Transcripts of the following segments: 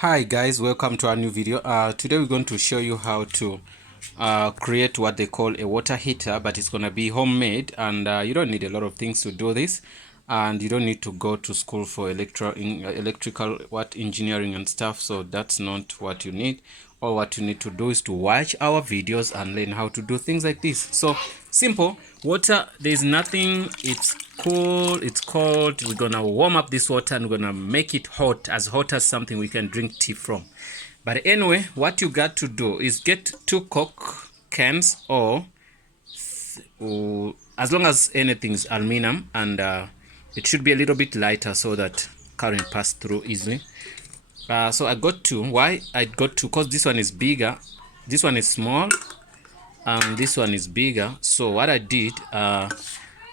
Hi guys, welcome to our new video. Today we're going to show you how to create what they call a water heater, but it's going to be homemade, and you don't need a lot of things to do this, and you don't need to go to school for electrical engineering and stuff. So that's not what you need. All what you need to do is to watch our videos and learn how to do things like this. So simple. Water, there's nothing. It's cool, it's cold. We're gonna warm up this water and we're gonna make it hot as something we can drink tea from. But anyway, what you got to do is get 2 Coke cans, or as long as anything is aluminum, and it should be a little bit lighter so that current pass through easily. So I got 2. Why I got 2? Because this one is bigger, this one is small, and this one is bigger. So what I did, I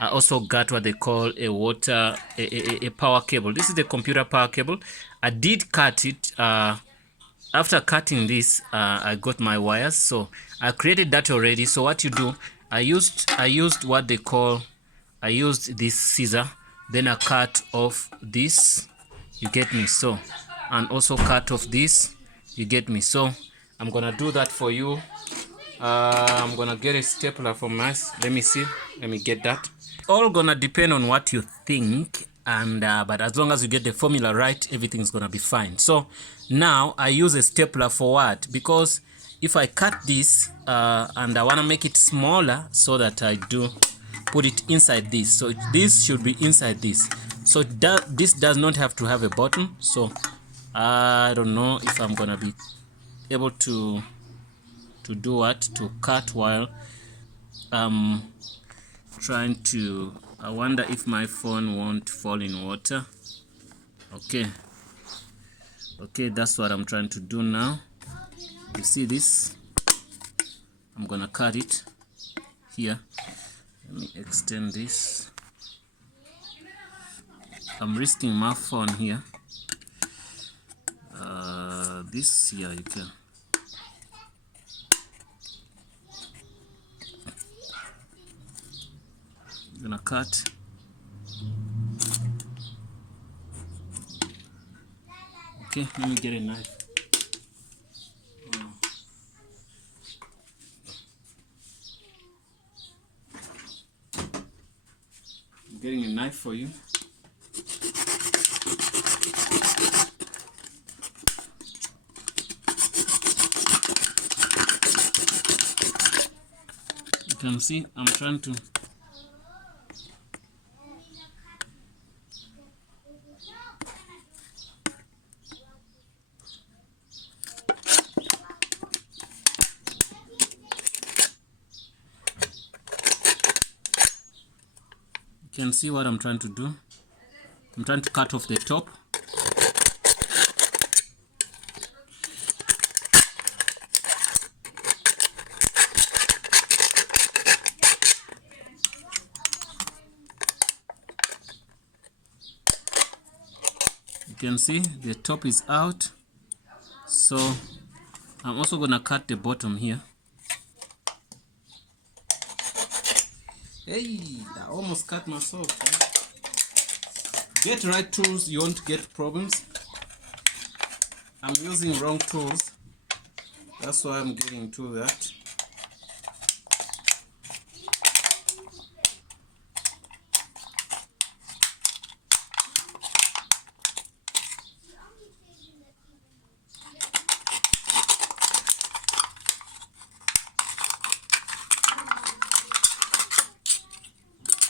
also got what they call a power cable. This is the computer power cable. I did cut it. After cutting this, I got my wires. So I created that already. So what you do, I used what they call, I used this scissor. Then I cut off this. You get me? So, and also cut off this. You get me? So I'm gonna do that for you. I'm gonna get a stapler from us. Let me see. Let me get that. All gonna depend on what you think, and but as long as you get the formula right, everything's gonna be fine. So now I use a stapler for what? Because if I cut this and I wanna make it smaller, so that I do put it inside this. So this should be inside this. So this does not have to have a button. So I don't know if I'm gonna be able to do what, to cut while trying to, I wonder if my phone won't fall in water. Okay, that's what I'm trying to do now. You see this? I'm gonna cut it here. Let me extend this. I'm risking my phone here. This here, you can. I'm gonna cut. Okay, let me get a knife. I'm getting a knife for you. You can see I'm trying to. You can see what I'm trying to do. I'm trying to cut off the top. You can see the top is out. So I'm also gonna cut the bottom here. Hey, I almost cut myself. Get right tools, you won't get problems. I'm using wrong tools. That's why I'm getting to that.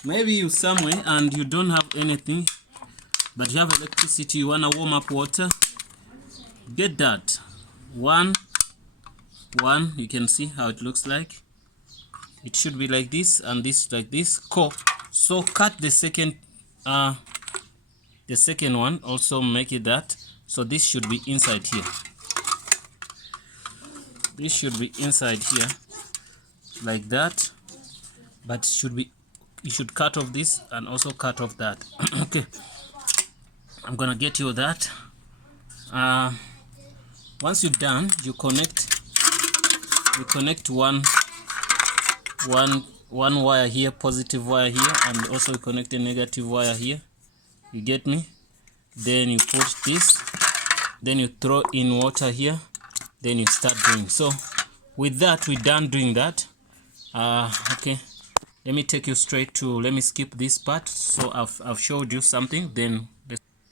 Maybe you're somewhere and you don't have anything, but you have electricity, you want to warm up water. Get that. One, you can see how it looks like. It should be like this, and this like this. Cool. So cut the second one, also make it that. So this should be inside here. This should be inside here, like that. But you should cut off this and also cut off that. Okay, I'm gonna get you that. Once you're done, you connect one wire here, positive wire here, and also you connect a negative wire here. You get me? Then you put then you throw in water here, then you start doing. So with that, we're done doing that. Okay, let me take you straight to, let me skip this part. So I've showed you something, then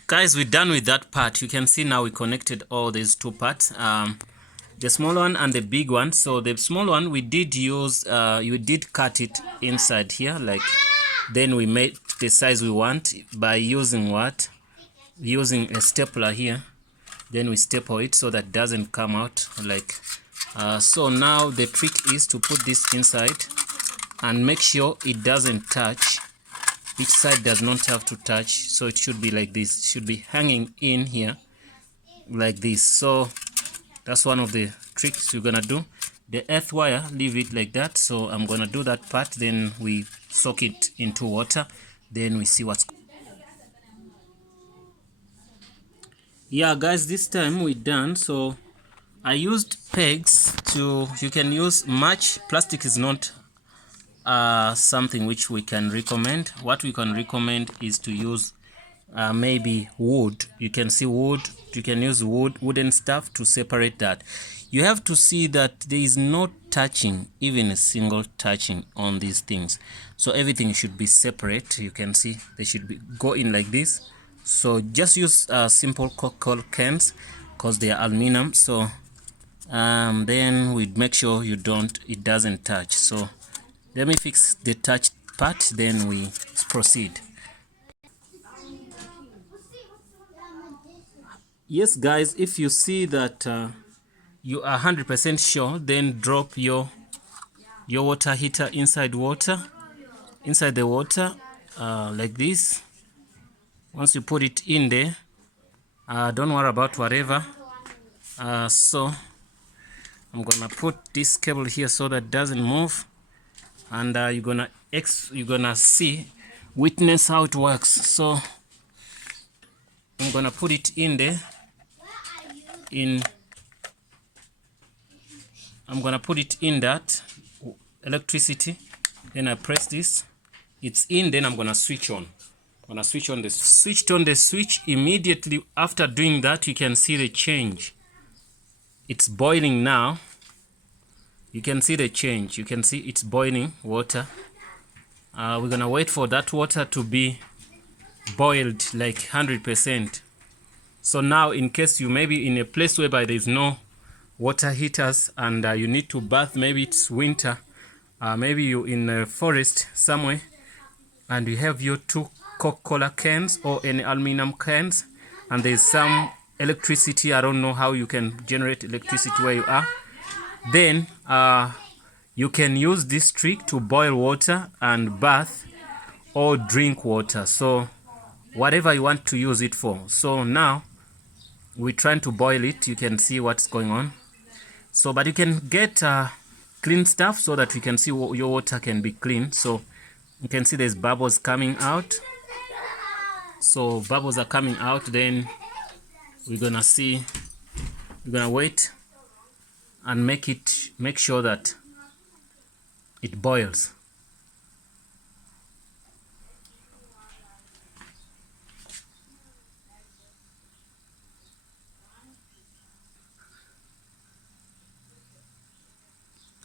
guys, we're done with that part. You can see now we connected all these two parts, the small one and the big one. So the small one we did use, you did cut it inside here, like, then we made the size we want by using what, using a stapler here. Then we staple it so that doesn't come out, like, so now the trick is to put this inside and make sure it doesn't touch. Each side does not have to touch, so it should be like this. It should be hanging in here like this. So that's one of the tricks you're gonna do. The earth wire, leave it like that. So I'm gonna do that part, then we soak it into water, then we see what's. Yeah guys, this time we're done. So I used pegs to, you can use match. Plastic is not something which we can recommend. What we can recommend is to use maybe wood. You can see wood, you can use wooden stuff to separate that. You have to see that there is no touching, even a single touching on these things. So everything should be separate. You can see they should be go in like this. So just use simple Coca-Cola cans because they are aluminum. So then we make sure it doesn't touch. So let me fix the touch part, then we proceed. Yes guys, if you see that you are 100% sure, then drop your water heater inside the water, like this. Once you put it in there, don't worry about whatever. So I'm gonna put this cable here so that it doesn't move, and you're gonna witness how it works. So I'm gonna put it in there. I'm gonna put it in that electricity. Then I press this. It's in. Then I'm gonna switch on. Switched on the switch. Immediately after doing that, you can see the change. It's boiling now. You can see the change. You can see it's boiling water. We're gonna wait for that water to be boiled like 100%. So now, in case you may be in a place whereby there's no water heaters and you need to bath, maybe it's winter, maybe you're in a forest somewhere and you have your two Coca-Cola cans or any aluminum cans, and there's some electricity. I don't know how you can generate electricity where you are. Then you can use this trick to boil water and bath or drink water. So whatever you want to use it for. So now we're trying to boil it. You can see what's going on. So, but you can get clean stuff so that you can see your water can be clean. So you can see there's bubbles coming out. So bubbles are coming out. Then we're gonna wait and make sure that it boils.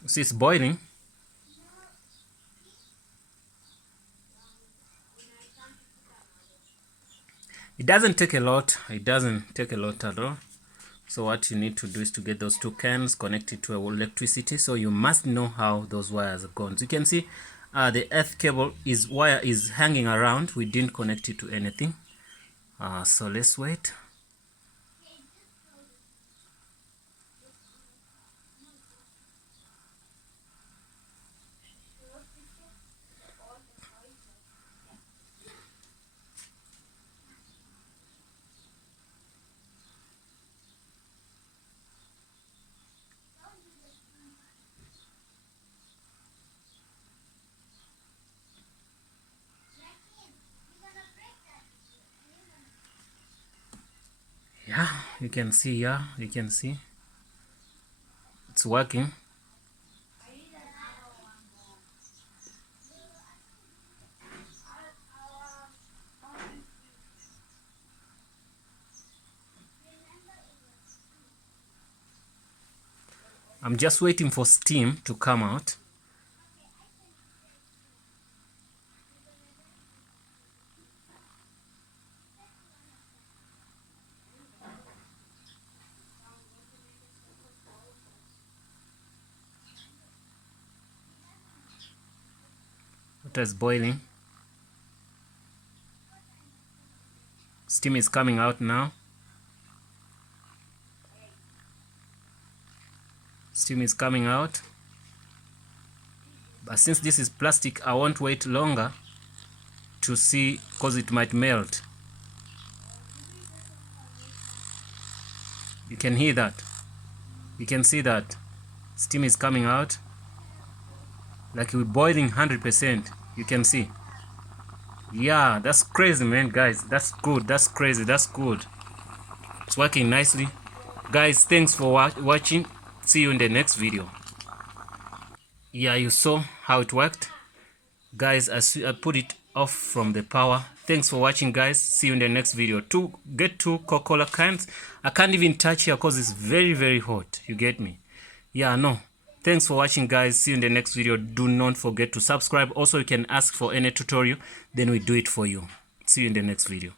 See, it's boiling. It doesn't take a lot. It doesn't take a lot at all. So what you need to do is to get those two cans connected to electricity. So you must know how those wires are going. So you can see the earth cable wire is hanging around. We didn't connect it to anything. So let's wait. Yeah, you can see. Yeah, you can see it's working. I'm just waiting for steam to come out. Water is boiling. Steam is coming out now. Steam is coming out. But since this is plastic, I won't wait longer to see, because it might melt. You can hear that. You can see that steam is coming out. Like we're boiling 100%. You can see. Yeah, that's crazy, man, guys. That's good. That's crazy. That's good. It's working nicely. Guys, thanks for watching. See you in the next video. Yeah, you saw how it worked. Guys, I put it off from the power. Thanks for watching, guys. See you in the next video. To get 2 Coca-Cola cans, I can't even touch here because it's very, very hot. You get me? Yeah, no. Thanks for watching, guys. See you in the next video. Do not forget to subscribe. Also, you can ask for any tutorial, then we do it for you. See you in the next video.